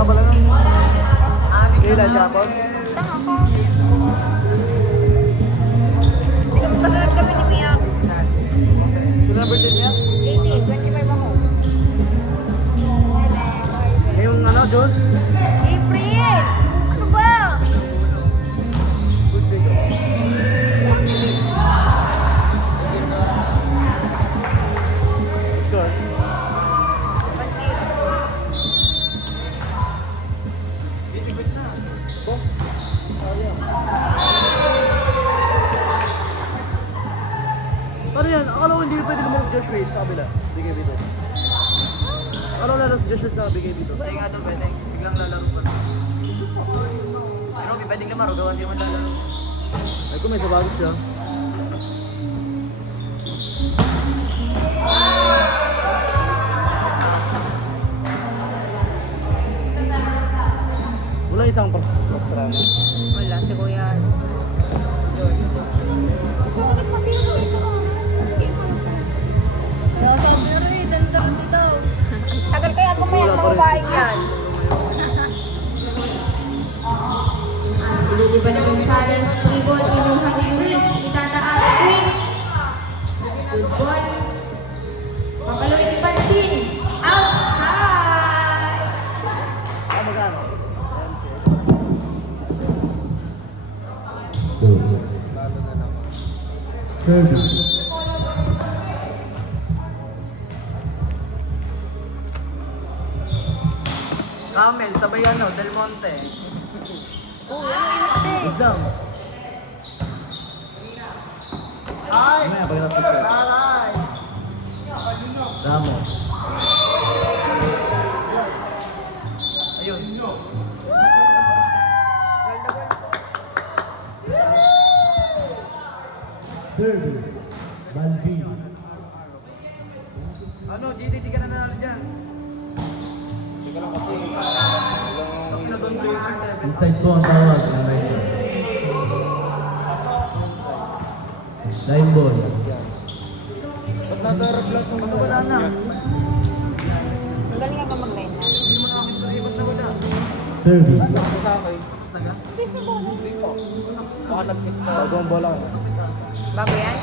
nga pala nung kailan Japon? Tanga ka. Hindi ka magkasunod kami ni Mia. Kailan birthday niya? 18, 25 ako. Ngayong ano, June? April! Ano ba? Birthday ko. Score? 1-0. Oh? Sayang. Ano yan? Akala ko hindi pwede lumabas si Josh Wade sa kabila. Bigay dito. Akala ko lalo si Josh Wade sa bigay dito. Hindi nga daw pwede. Biglang lalaro pa. Pero may pwedeng naman, gawan di naman lalaro. Ay kung may sabagos siya. Wala isang pastrana. Wala, si Kuya George. Bakit matiro isa ka? Kaya sabi na rin, dandaran dito. Tagal kaya pumayat mga babaeng yan. Ililiban ng Gonzales, Tribon, inyong Luis, itataas, Queen. Good ball. Papaloy ni Pansin. Out! Hi! Ah, magkano? Ayan siya. Service. Camel, sabay ano, Del Monte. Oo, ano init eh. Wait lang. Ay! Mamaya, pagkatapos ko sir. Aray! Ramos. Ayun. Gold na gold. Service. Balbi. Ano, GT, di ka na nanalo dyan. Hindi ka lang kasi. Ang pinadon paper 7. Inside po ang tawag ng rider. Line ball. Ba't nasa harap lang kung wala na? Ang galing nga ba mag-line na? Hindi mo na akin ito, ba't na wala? Service. Sa akin. Tapos na ka? Bis na bola. Baka nag-hit ka. Bago ang bola ko. Bago yan?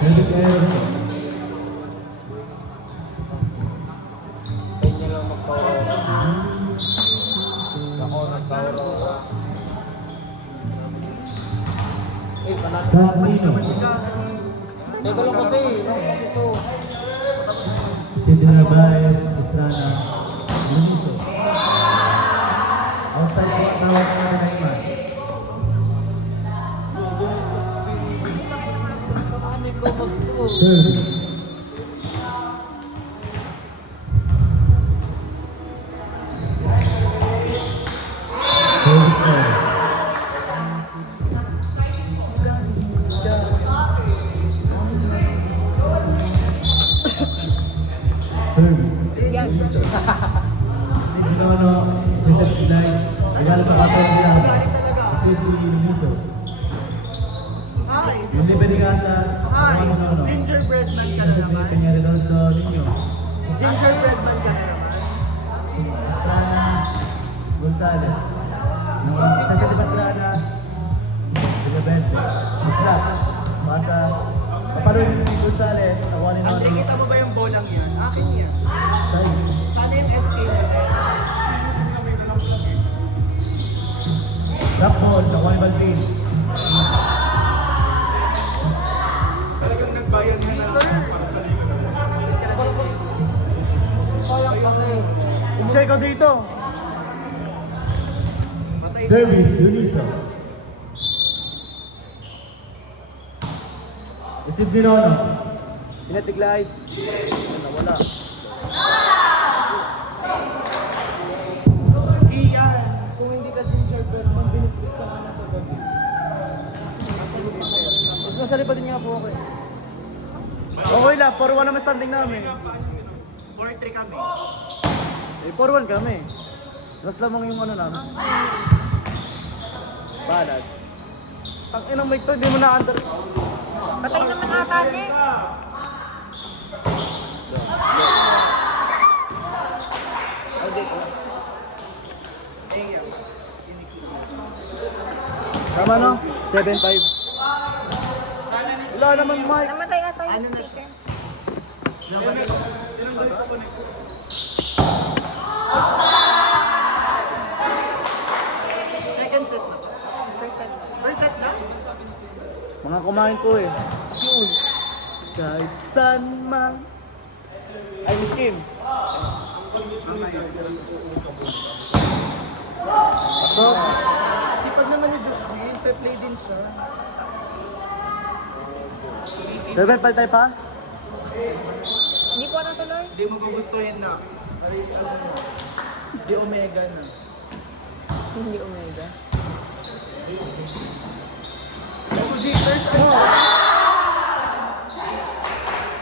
Service error. Pwede nyo lang mag-power. Ako, nag-power ako. Eh, panalo. San Marino. Teka lang kasi. Ito. Sidney Narvaez. Pastrana. Luniso. Outside po ang tawag ng Naiman. Service. Service error. Service. Yan. Hindi naman ako sa set line. Regalo sa kapatid niya. Kasi hindi Luniso. Yung Libre Casas. Gingerbread man ka na Kasi naman. Peñaroloto ninyo. Gingerbread man ka na naman. Pastrana. Gonzales. Sa City Pastrana. Silvente. Mas Black. Masas. Kapaloy ni Gonzales. Tawanin Ang natin. kita mo ba yung bolang yan? Akin yan. Size. Sana yung SK na rin. Drop ball. Tawanin Balvin. Talagang nagbayan na lang. Sayang kasi. Share ko dito. Service. Luniso. Receive din ako. Sila tiglay. Wala. Iyan. Kung hindi ka gingerbread man, binitbit ka na sa gabi. Mas masali pa din nga po ako eh. Okay lang, 4-1 naman standing namin. 4-3 kami. Eh, 4-1 kami. Mas lamang yung ano namin. Balag. Ang inang mic to, hindi mo na-under. Patay naman ata niya eh. Okay. Tama no? 7-5. Wala naman Mike. Namatay ata yung speaker. Second set na. Percent. First set na? Mga kumain po eh. Yun. Kahit saan man. Ay, Miss Kim. So, Sipag naman ni Joshua, pe-play din siya. 7-5 tayo pa? Hindi ko na tuloy. Hindi mo gugustuhin na. Di Omega na. Hindi Omega.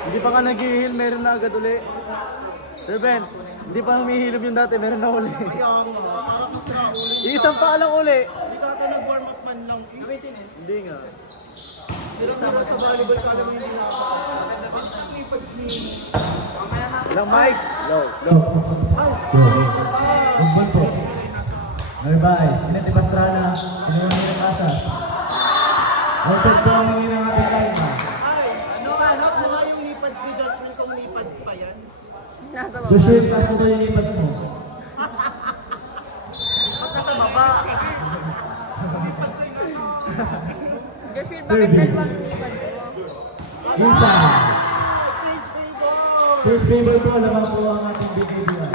Hindi pa nga nag-heal, meron na agad uli. Sir Ben, hindi pa humihilom yung dati, meron na uli. Kaya nga, parang mas nakaulit. Isang pa lang uli. Hindi ka ata nag-warm up man lang. Hindi nga. Pero sa volleyball ka naman hindi nakakapaganda pa. Lipads ni... Ilang mic? Low. Go. Good ball po. Nervais, Sinete Pastrana, Pinuha ng Asas. Outside po ang hindi ng ating kaina. Ay, ano nga yung lipads ni Joshua kung lipads pa yan? Nasa baba. Joshua, pass mo ba yung ipas mo? Nasa baba. Joshua, bakit dalawang lipad mo? Isa. Change favor. First favor po, lamang po ang ating BKBI.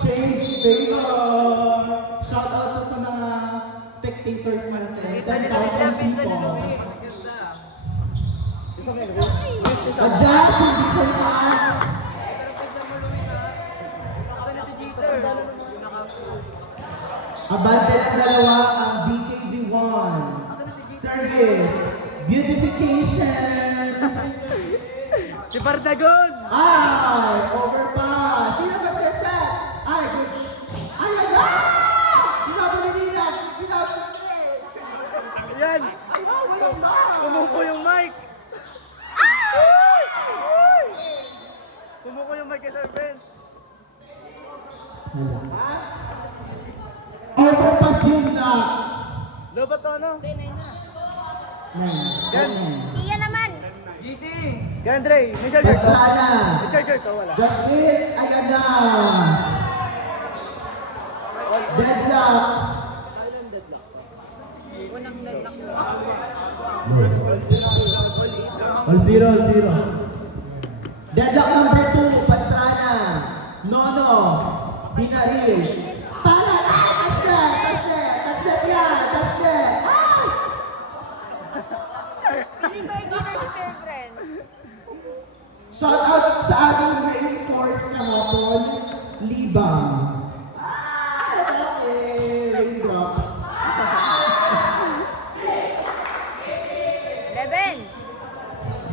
Change favor! Shout out po sa mga spectators natin. 10,000 people. Adjust, hindi siya naman. Abante ng dalawa ang BKB1. Service. Beautification. Si Bardagon! Ay! Overpass! Sino magsaset? Ay! Ay! Ay! Ginabali nila! Ginabali! Ayan! Sumuko yung mic! Sumuko yung mic kay Sir Ben. Overpass yun na! Low ba to ano? Yan. Iya naman! Yan Dre, may charger to? Pastrana! May charger to, wala. Jocelyn! Ayan na! Deadlock! Unang deadlock mo. All zero, all zero. Deadlock number 2, Pastrana. Nono. Binaril. Para! Ah! Touch that! Touch that! Touch that yan! Touch that! Ah! Hindi ko i-ginner si Sir Bren. Shout out sa ating reinforced na hapon, Libang. Ah! Okay! Raindrops. 11.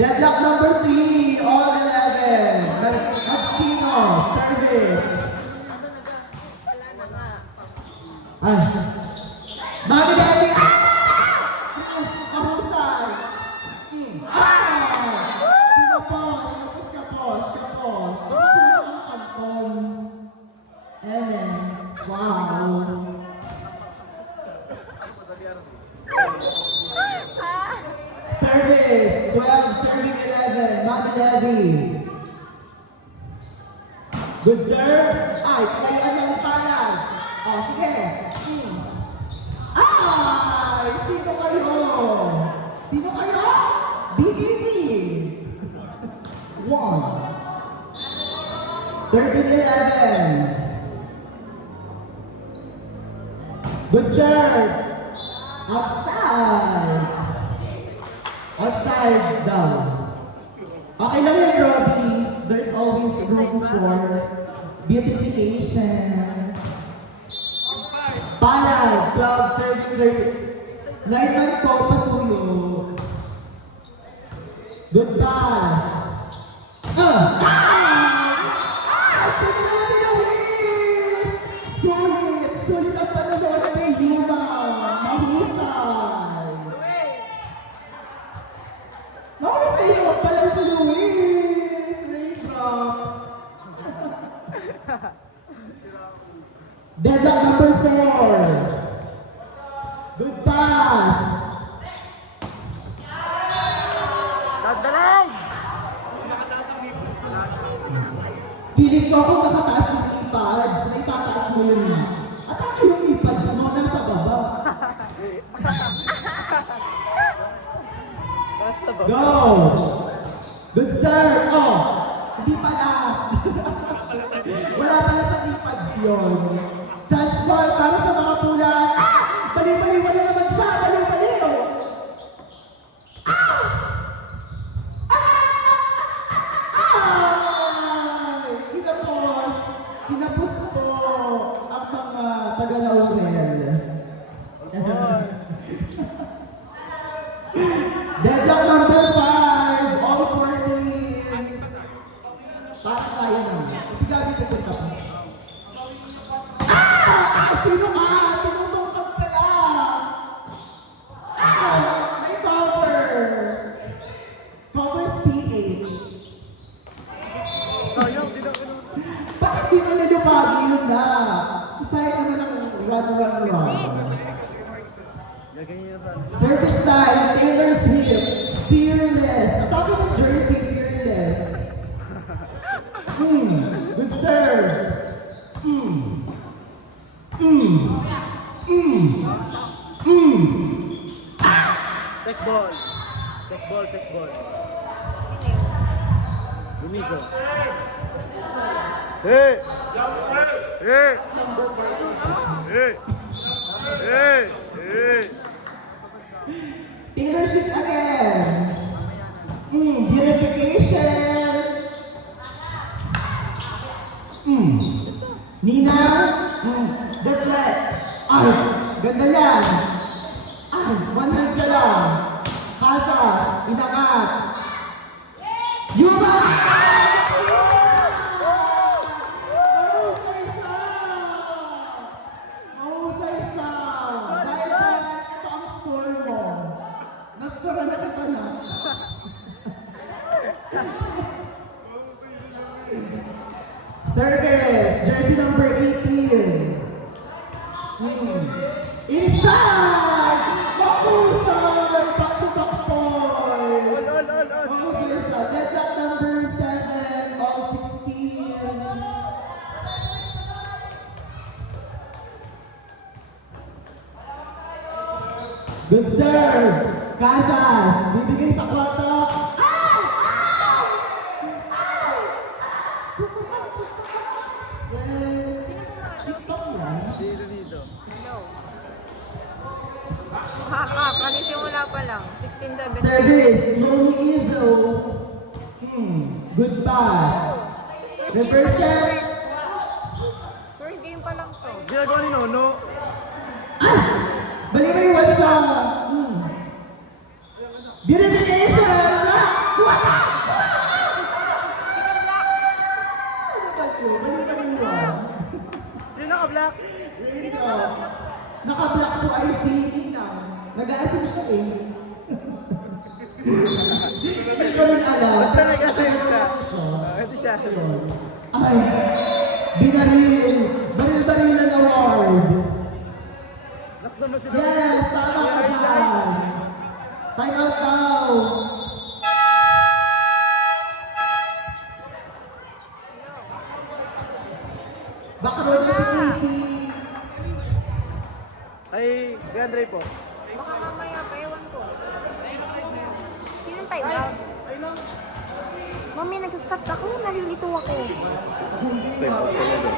Deadlock number 3, all 11. Agstino, service. Wala na nga. Ay. Mami Daddy! Ah! Ahusay! Ah! Pinapos! Kapos! Kapos! Kapos! Wow! Service! 12, serving 11. Mami Daddy! Good serve! Ay, talayuan lang ang pangalan. Oh, sige. Ay! Sino kayo? Sino kayo? BKB! 1. 13-11. Good serve! Outside! Outside down. Okay lang yun, Robbie. There's always room for beautification. Palad, club, serving 30. Lineman po, pasuyo. Good pass. Check naman nila, Wiz! Sulit! Sulit ang panonood kay Yuma. Mahusay. Mahusay yung pala si Luis. Raindrops. Deadlock number 4. pass. Dagdalag! Feeling ko kung nakataas yung ipads, na itataas mo yun na. At ako yung ipads mo nasa baba. Basta ba? Go! Good sir! Oh! Hindi pala. Wala pala sa ipads yun. Chance ball para sa mga pulan. Ah! Bali-bali, wala naman siya. Bali-bali. Ay! Kinapos po ang mga taga-Laurel. Deadlock number 5, all for please. Para tayo naman. Si Gabi pupunta pa. Sino ka? Tinutungkap ka lang. May cover. Covers PH. Sayang, di na ganun. Bakit di mo na yung pag-iyon na? Isaya ka na ng run. Gagawin niya sana. Service time, Taylor Swift, Fearless. Atake ng jersey, Fearless. Good serve. Check ball. Check ball, check ball. Lumiso. Hey! Hey! Hey! Hey! Hey! Taylor Swift again. Beautification. Nina. Deflect. Ay, ganda yan. Ay, 100 ka lang. Casas, inangat. Yuma! Mahusay siya! Dahil dyan, ito ang score mo. Nascore na kita na. Service, jersey number 18. Inside! Mahusay! Back-to-back points! Mahusay siya. Deadlock number 7, all 16. Good serve! Casas! Bibigay sa kwarto. Yes! TikTok yan. Si Lumiso. Hello. Kanisimula pa lang. 16-17. Service, Loni Izzo. Good pass. Reverse set. First game pa lang to. Ginagawa ni Nono. Bali-baliwan siya. Beautification! Wala! Ano ba siya? Bali-baliwan. Sino naka-black? Naka-black po ay si Ina. Nag-aasim siya eh. Hindi ko rin alam. Basta nag-assign siya. siya. Ito siya. Ay, binaril. Baril-baril na award. Naksan na si Yes, tama ka dyan. Time out daw. Baka mo na si Casey. Ay, Gandre po. Baka mamaya pa, ewan ko. Sinong time out? Mami, nagsastats ako. Nalilito ako. Time out talaga.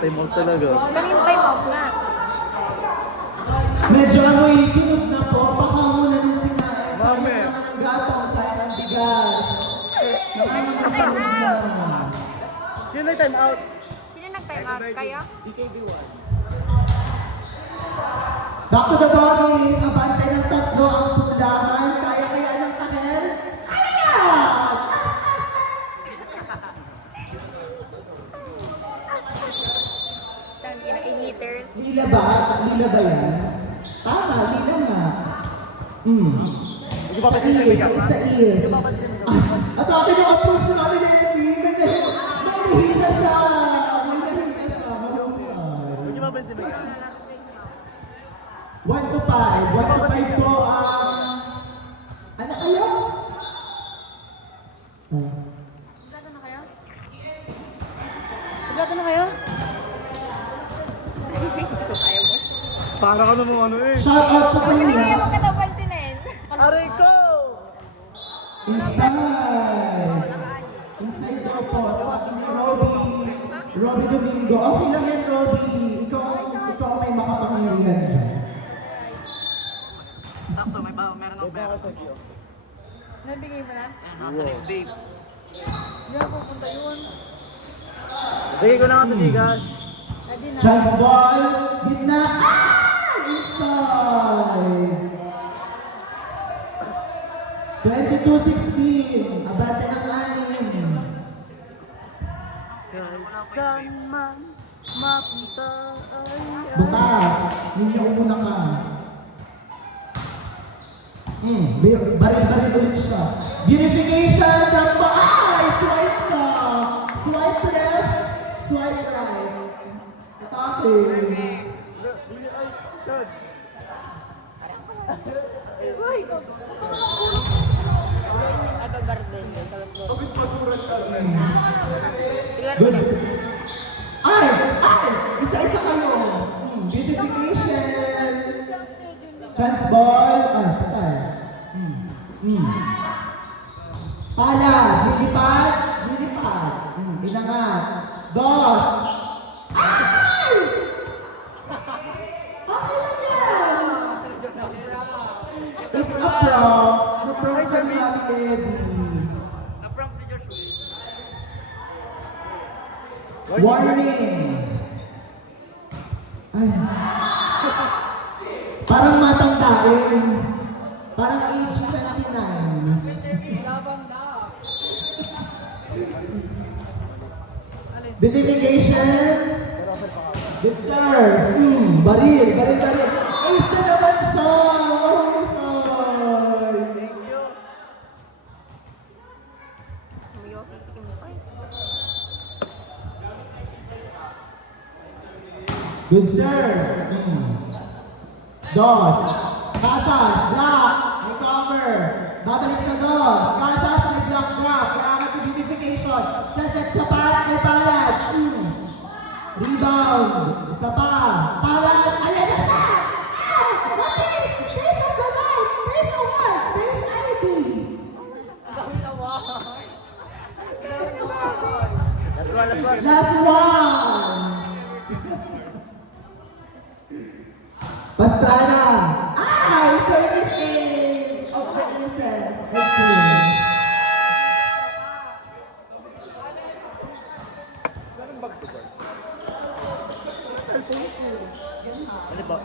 Time out talaga. Kanina time out na. Medyo amoy sunog na po. Baka muna nung sinaes. Mami. Ang gatong sa ng bigas. Kanina time out. Sino na time out? Sino nag-time out? Kaya? DKB1. Back to the body. Abante ng tatlo ang pundahan. Kaya ng takel? Kaya! Tangina, in-eaters. Lila ba? Lila ba yan? Tama, lila nga. Hindi ba kasi Sa sabi is, ka? sa is. At akin yung approach na kami ni Eddie. May nahihina siya. Mahusay. Hindi ba pansin mo? 1 to 5. 5. 1 to 5 po ang... Ano kayo? Sigurado na kayo? Sigurado na kayo? Para ka namang ano eh. Shout out po Hindi kanina. kaya magkatapansinin. Aray ko! Inside. Nakaali. Inside daw po. Sabi ni Robby Domingo. Okay lang yan, Robby. Ikaw ang may makapangyarihan dyan. Sakto, meron ng pera. Nabigay mo na? Nasa next babe. Hindi ako pupunta yun. Bigay ko na nga sa Gcash. Adi na. Chance ball. Gitna. Inside. 22-16. Abante ng 6. Kahit saan man mapunta ay... Bukas. Ninyo umuna ka. Balik ulit siya. Beautification ng bahay! Swipe ka! Swipe left, swipe right. Attacking. Shot! Uy! Ito garden. Good. Ay! Isa-isa kayo. Beautification. Chance ball. Patay. Pala. Lilipad. Inangat. Dos. Ay! Okay lang yan. It's a prank. Na-prank sa Miss Eddie. Na-prank si Joshua. Warning! Ay. Parang matangdain. Parang age 29. Beautification. Good sir. Baril. Ace na naman siya. Thank you. Umiyosi si Kim pa eh. Good sir. Dos. Casas. Block. Recover. Babalik sa dos. Casas. May block. Kailangan to beautification. Set sa palat. May palat. Rebound. Isa pa. Palat. Ayan na siya. Face of the light. Face of what? Face ID. Last one. Last one. Pastrana. Ay, service is of the innocence. Excellent. Ano ba?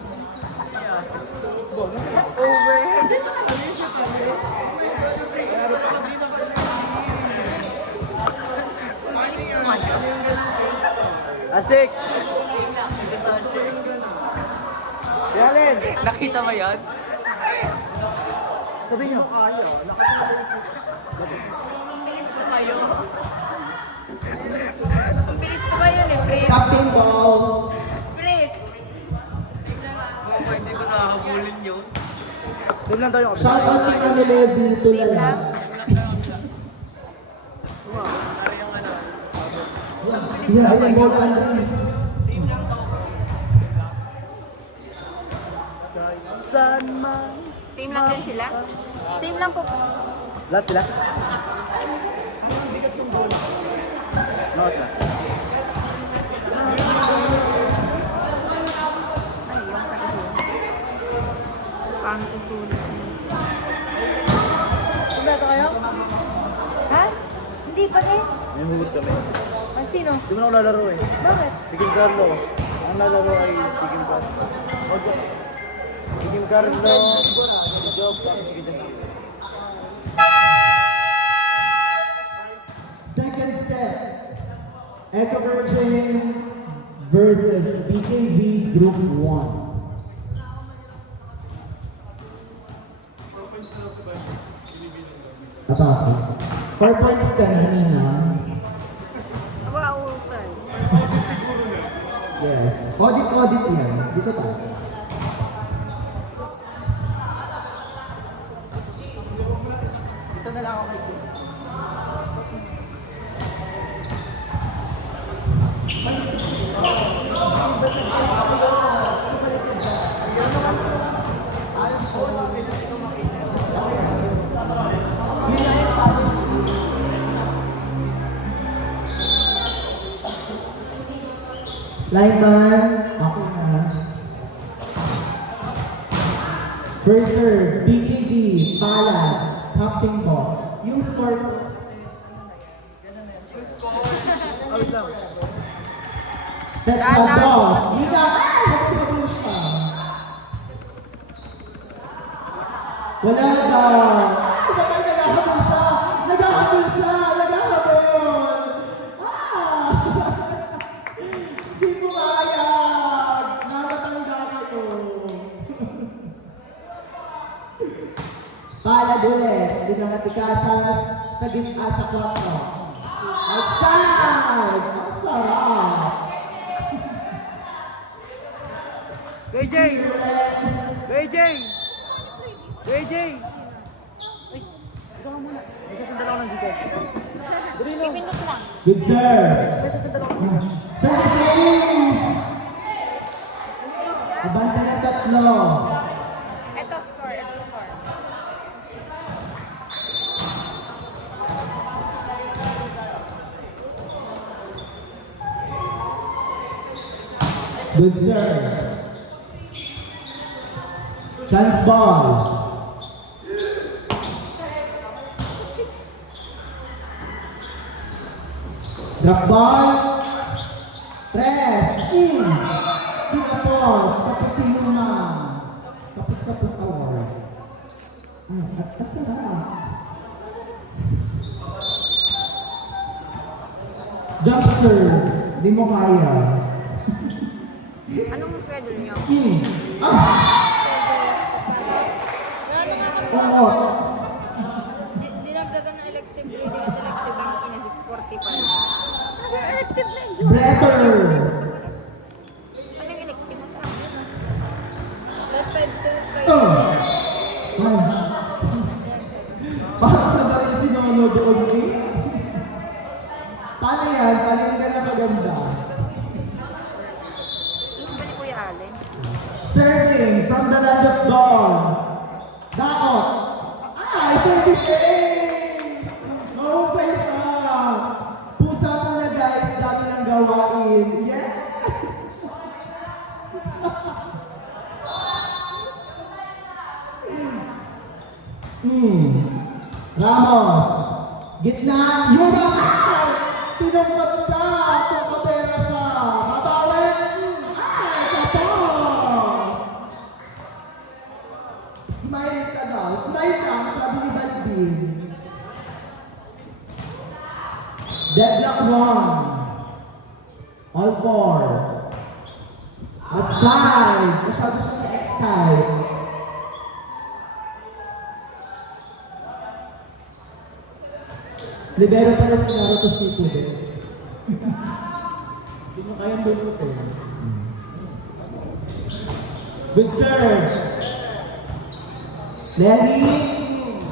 Six! Yalin! Nakita mo yan? Sabi niyo. Bilis ko ba yun eh, Prit? Captain Balls. Prit! Pwede ko nakahabulin yun. Save lang tayo. Shout out kay Kami Levy. Tulala. Wow. Yeah, ayan, ball Andre. Saan man. Same lang din sila? Same lang po. Lahat sila? Lahat sila. Pang tutulog. Kumpleto kayo? Ha? Hindi pa rin. May hugot kami. Ang sino? Hindi mo na ako lalaro eh. Bakit? Si Kim Carlo. Ang lalaro ay si Kim Carlo. Si Kim Carlo. Si Job. Si Kim Carlo. Second set. Echo Virgin versus BKV Group 1. Atake. 4 points kanina. Aba, uusan. Yes. Audit yan. Dito tayo. Lineman, ako na. First serve, BKD, Palad, Captain Ball. Yung score, set sa boss. Liga, nagpapagod siya. Wala ba? Naghahabol siya! Naghahabol siya! Naghahabol! Ah! Hindi ko mayag! Nakatanda kayo! Palad ulit. Hindi na natikasas sa gitna sa kwarto. Outside! Ang sarap! KJ! KJ! KJ! Ay, ikaw ka muna. May sasandal ako ng Gcash. Dali no. Ipindot lang. Good serve! May sasandal ako ng Gcash. Service release! Ace ka? Abante ng tatlo. Ito score. Ito score. Good serve. Chance ball. Drop ball. Press. In. Tapos. Tapusin mo na. Tapos award. At sarap. Jump serve. Di mo kaya. Anong schedule nyo? In. Ah! Wala na nga kami Oo. dinagdagan ng elective reading at elective banking na 645. Elective na yun. Bretter. Anong elective? Plus 5 to Oh. Friday. Bakit na ba rin si Nono doon eh? Paano yan? Paano yan ka na maganda? Is ba ni Kuya Allen? Serving from the land of dawn. Daot. Ay, service eh! Mahusay siya. Pusa mo na guys, dami ng gawain. Yes! Ramos. Gitna. Yuba! Tinungkot ka! Tungkotera siya! Mabawin! Ay, tapos! Smile ka daw. Smile ka, sabi ni Balbin. Deadlock 1. All four. Outside. Masyado siya na-excite. Libero pala si Naruto Shippuden. Sino kayang bunutin? Good serve. Nelly.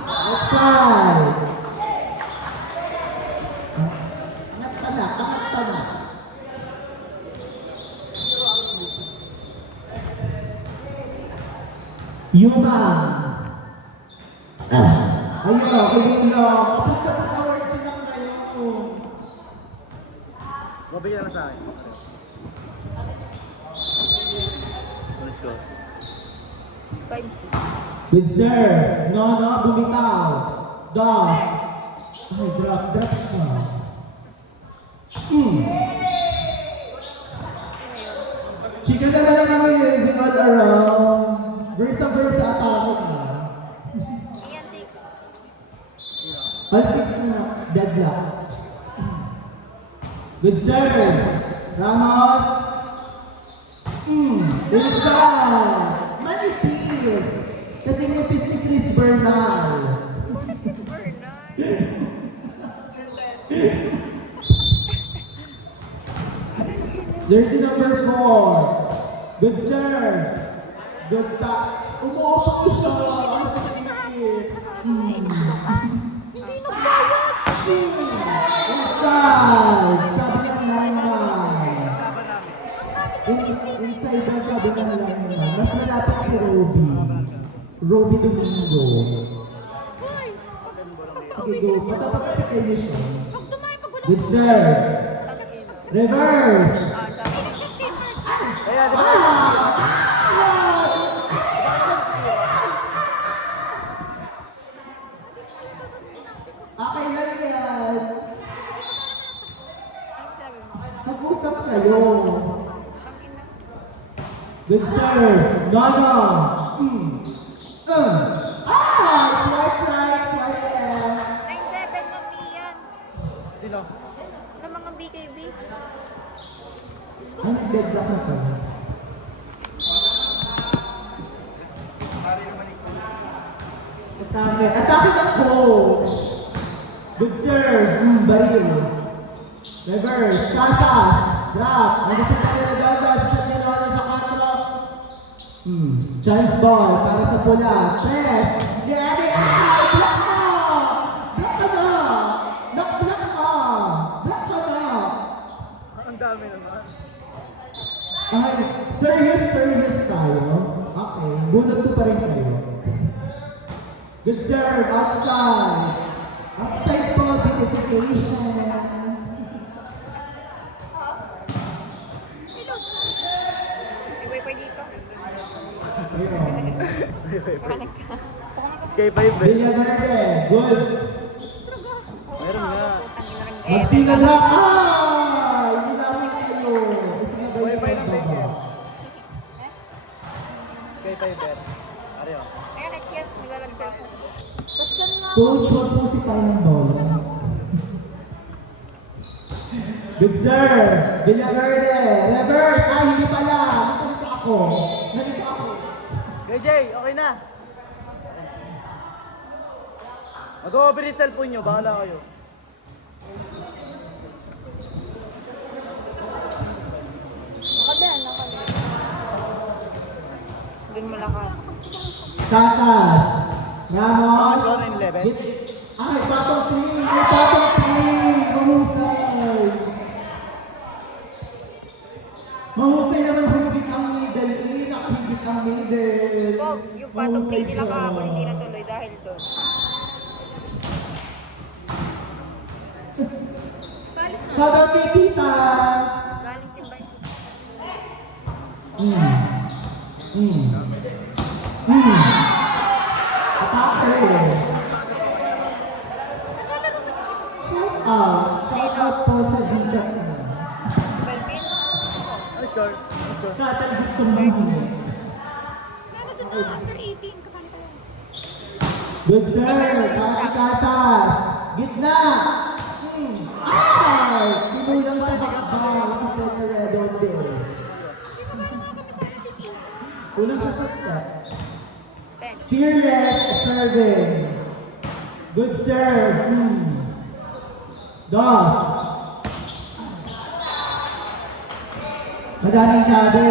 Outside. Angat ka na. Angat ka na. Yuman. Ayun, kiling lang. Tapos na word silang ngayon. Mabigyan na sa akin. Let's go. 5-6. Good serve. No, bumitaw. Dos. Ay, drop siya. Chicken na lang naman yun, all around. Versa atake na. Iyan 6. All six na, deadlock. Good serve. Ramos. Inside. Manipis. Kasi manipis si Chris Bernal. Jersey number 4. Good serve. Good tap. Umuusok ko siya. Ang sakit. Hindi nagbayad. Inside. Sabi ng naman. Roby Domingo. Sige, go. Matapat kayo siya. Good serve. Reverse. Kaya, di ba? Okay lang yan. Mag-usap kayo. Good serve. Nono. Swipe right, swipe left. 9-7 na yan. Sino? Ano mga BKB? Ang deadlock na to. Atake ng coach. Good serve. Baril. Reverse. Chasas. Drop. Nag-isip ka nila doon. Nag-isip nila doon sa kanto. Chance ball para sa pula. Press. Get it out. Block mo. Block ka na. Block ka. Block ka na. Ang dami naman. Ay, serious tayo. Okay, bunot ko pa rin kayo. Good serve, outside. Outside po, beautification. May wifi dito. Skay 5 eh. Villaverde, good. Meron nga. Magtina na. Ay, ginamit kayo. Wi-Fi lang tayo. Skay 5 eh. Ariyo. Kaya nakikiyas, naglalagdag. Coach, huwag po si Tayong Bola. Good serve. Villaverde, reverse. Ay, hindi pala. Nalito ako. KJ, okay na. Mag-over yung cellphone nyo, bahala kayo. Nakadan. Doon mo lakas. Chasas. Ramos. Mga score 9-11. Ay, patong 3! May patong 3! Mahusay! Mahusay naman higit ang middle. Higit ang middle. Bob, yung patong play nila kahapon hindi natuloy dahil doon. Shoutout kay Tita! Galing si Bay. Atake! Shoutout po sa Dita. Balvin. Ano score? Ano score? Shoutout gusto mo hindi. Under 18, kasama tayo. Good sir! Kasi Casas! Gitna! Ay! Pinulang sa hakbang sa Federedo din. Kulang siya sa step. 10. Fearless serving. Good serve. Dos. Madaming sabi.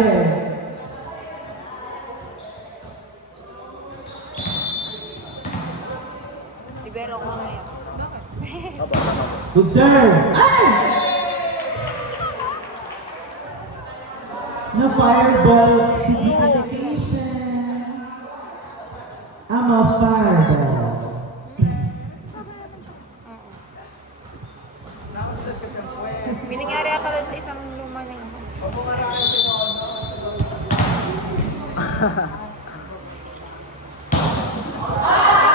Libero ko ngayon. Good serve. Ay! Na fireball signification. I'm a fireball. May nangyari ako doon sa isang luma na yun.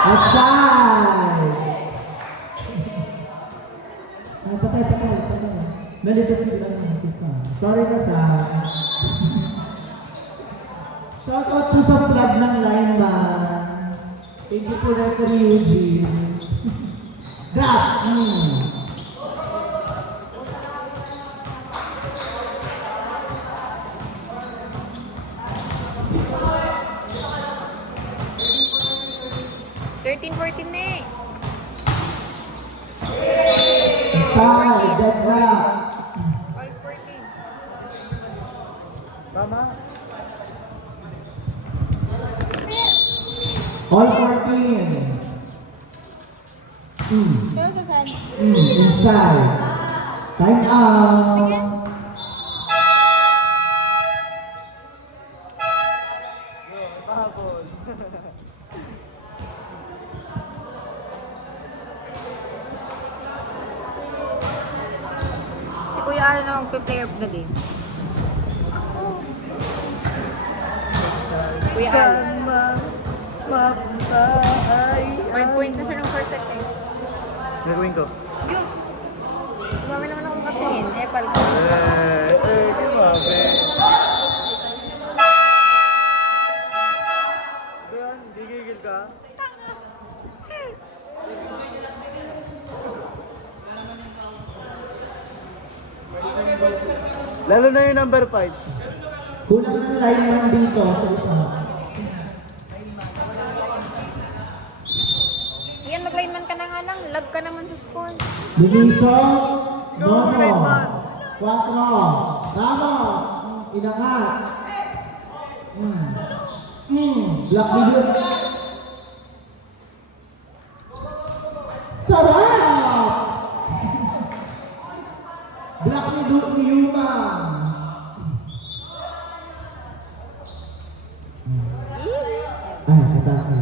Outside! Patay. Nalito sila ng system. Sorry na sa... Shoutout po sa flag ng lineman. Thank you po Referee Eugene. Drop! 13-14 na eh. Inside, that's right. All 14. Tama? All 14. Inside. Time out. Pahapon. player of the game? Kuya Al. Saan man mapunta ay 5 points na siya ng first set eh. gagawin ko. Umami naman akong katingin. Epal ko. Di ba, be? Yan, gigigil ka. Lalo na yung number 5. Kulang na line naman dito sa isa. Iyan, mag-lineman ka na nga lang. Lag ka naman sa score. Liniso, Go, Nono, lineman. 4, Ramos, inangat. Black Million. Sarap! Black Million ni Yuma. Ay, atake.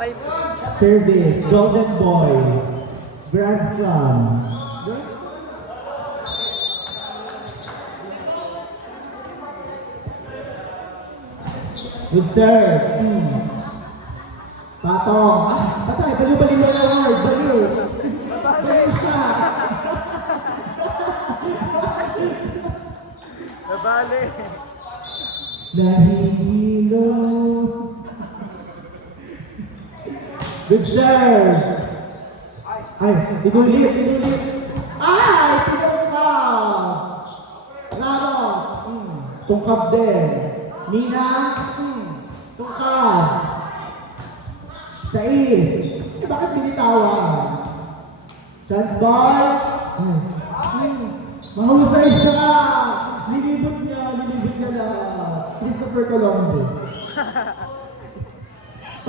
5 points. Service, Golden Boy, Grand Slam. Good serve. Patong. Patay, baliw-baliw na award. Baliw. Baliw siya. Nabali. Nahihilo. Good serve. Ay, igulit. Ay, tinungkab. Ramos. Tungkab din. Nina. Tungkab. Sais. Bakit binitawan? Chance ball. Mahusay siya. Nilibot niya na Christopher Columbus.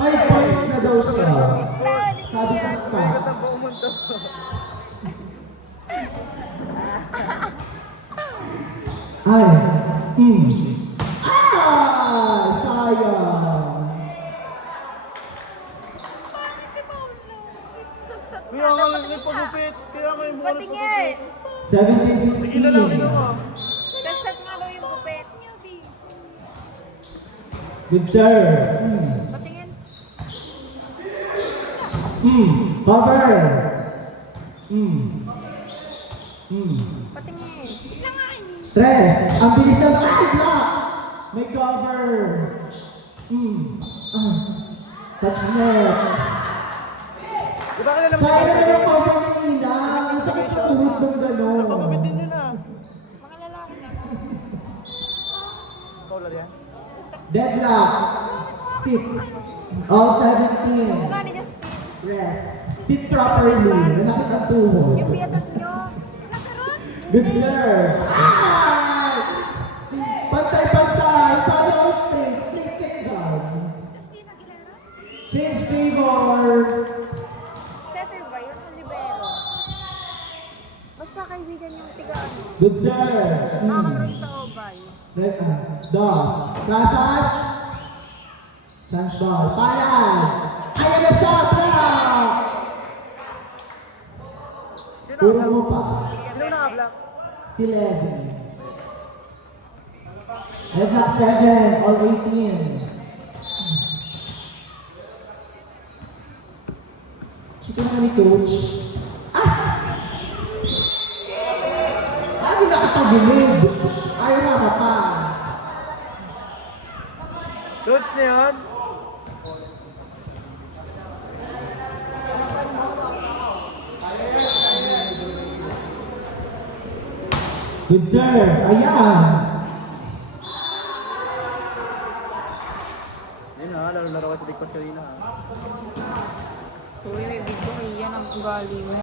5 points na daw siya. Sabi sa staff. Ang buong mundo. Ay. Sayang. Kaya nga may pagupit. Kaya nga yung mura Patingin! 17-16. Sige na lang, ginawa. Set nga daw yung gupit. Good sir. Patingin. Cover. Patingin. Tres. Ang bilis na block. May cover. Touch net. Di ba kailan naman Sayang na yung cover ni Nina. Ang sakit ng tuhod ng gano'n. pagupitin nyo na. Mga lalaki na. Color yan. Deadlock. 6. All 17. Kumani Justin. Rest. Sit properly. Nanakit ang tuhod. Yung piyatot nyo. Nakaroon? Good sir. Ay! Pantay-pantay. Sabi ko straight. Straight kayo dyan. Change favor. Setter ba yun? O libero? Basta kaibigan yung tiga ano. Good sir. Nakakaroon sa oval. Dos. Kasas. Chance ball. Palad. Ayan na siya. Block. Puro mo pa. Sino naka-block? Si Levy. Deadlock 7. All 18. Ito na ni Coach. Hindi nakatagilid. Ayaw na ka pa. Coach na yun. Good sir. Ayan. Yun ha, laro-laro ka sa Big Pass kanina ha. Uy, may video kaya ng ugali mo.